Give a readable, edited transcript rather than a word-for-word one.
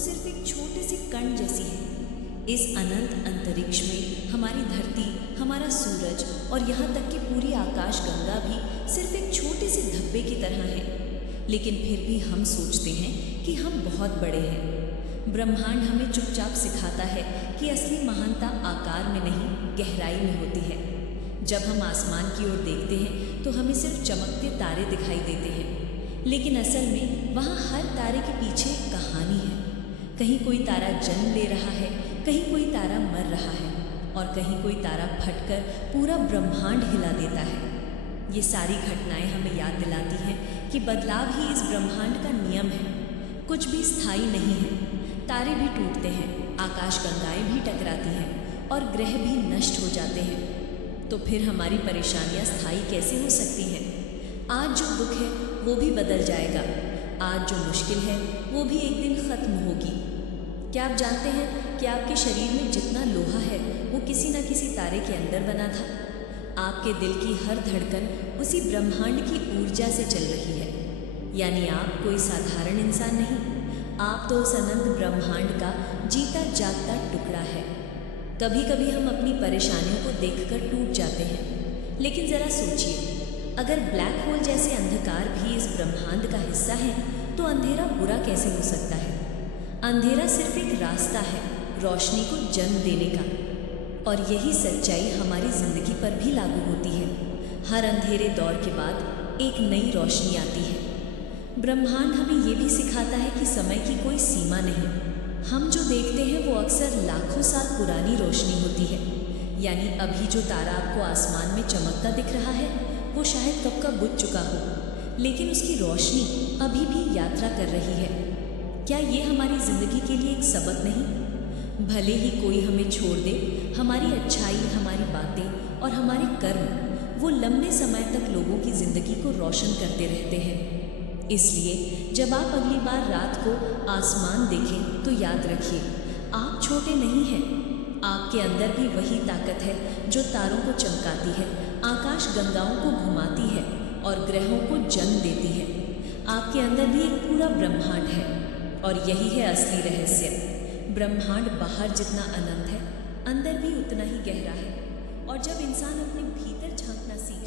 सिर्फ एक छोटे से कण जैसी है। इस अनंत अंतरिक्ष में हमारी धरती, हमारा सूरज और यहाँ तक कि पूरी आकाश गंगा भी सिर्फ एक छोटे से धब्बे की तरह है। लेकिन फिर भी हम सोचते हैं कि हम बहुत बड़े हैं। ब्रह्मांड हमें चुपचाप सिखाता है कि असली महानता आकार में नहीं, गहराई में होती है। जब हम आसमान की ओर देखते हैं तो हमें सिर्फ चमकते तारे दिखाई देते हैं, लेकिन असल में वहाँ हर तारे के पीछे एक कहानी है। कहीं कोई तारा जन्म ले रहा है, कहीं कोई तारा मर रहा है और कहीं कोई तारा फटकर पूरा ब्रह्मांड हिला देता है। ये सारी घटनाएं हमें याद दिलाती हैं कि बदलाव ही इस ब्रह्मांड का नियम है। कुछ भी स्थायी नहीं है। तारे भी टूटते हैं, आकाशगंगाएं भी टकराती हैं और ग्रह भी नष्ट हो जाते हैं। तो फिर हमारी परेशानियां स्थायी कैसे हो सकती हैं? आज जो दुख है वो भी बदल जाएगा। आज जो मुश्किल है वो भी एक दिन खत्म होगी। क्या आप जानते हैं कि आपके शरीर में जितना लोहा है वो किसी न किसी तारे के अंदर बना था? आपके दिल की हर धड़कन उसी ब्रह्मांड की ऊर्जा से चल रही है। यानी आप कोई साधारण इंसान नहीं, आप तो उस अनंत ब्रह्मांड का जीता जागता टुकड़ा है। कभी कभी हम अपनी परेशानियों को देखकर टूट जाते हैं, लेकिन ज़रा सोचिए, अगर ब्लैक होल जैसे अंधकार भी इस ब्रह्मांड का हिस्सा है तो अंधेरा बुरा कैसे हो सकता है? अंधेरा सिर्फ एक रास्ता है रोशनी को जन्म देने का, और यही सच्चाई हमारी जिंदगी पर भी लागू होती है। हर अंधेरे दौर के बाद एक नई रोशनी आती है। ब्रह्मांड हमें ये भी सिखाता है कि समय की कोई सीमा नहीं। हम जो देखते हैं वो अक्सर लाखों साल पुरानी रोशनी होती है। यानी अभी जो तारा आपको आसमान में चमकता दिख रहा है वो शायद कब का बुझ चुका हो, लेकिन उसकी रोशनी अभी भी यात्रा कर रही है। क्या ये हमारी ज़िंदगी के लिए एक सबक नहीं? भले ही कोई हमें छोड़ दे, हमारी अच्छाई, हमारी बातें और हमारे कर्म वो लंबे समय तक लोगों की ज़िंदगी को रोशन करते रहते हैं। इसलिए जब आप अगली बार रात को आसमान देखें तो याद रखिए, आप छोटे नहीं हैं। आपके अंदर भी वही ताकत है जो तारों को चमकाती है, आकाश गंगाओं को घुमाती है और ग्रहों को जन्म देती है। आपके अंदर भी एक पूरा ब्रह्मांड है, और यही है असली रहस्य। ब्रह्मांड बाहर जितना अनंत है, अंदर भी उतना ही गहरा है। और जब इंसान अपने भीतर झांकना सीखे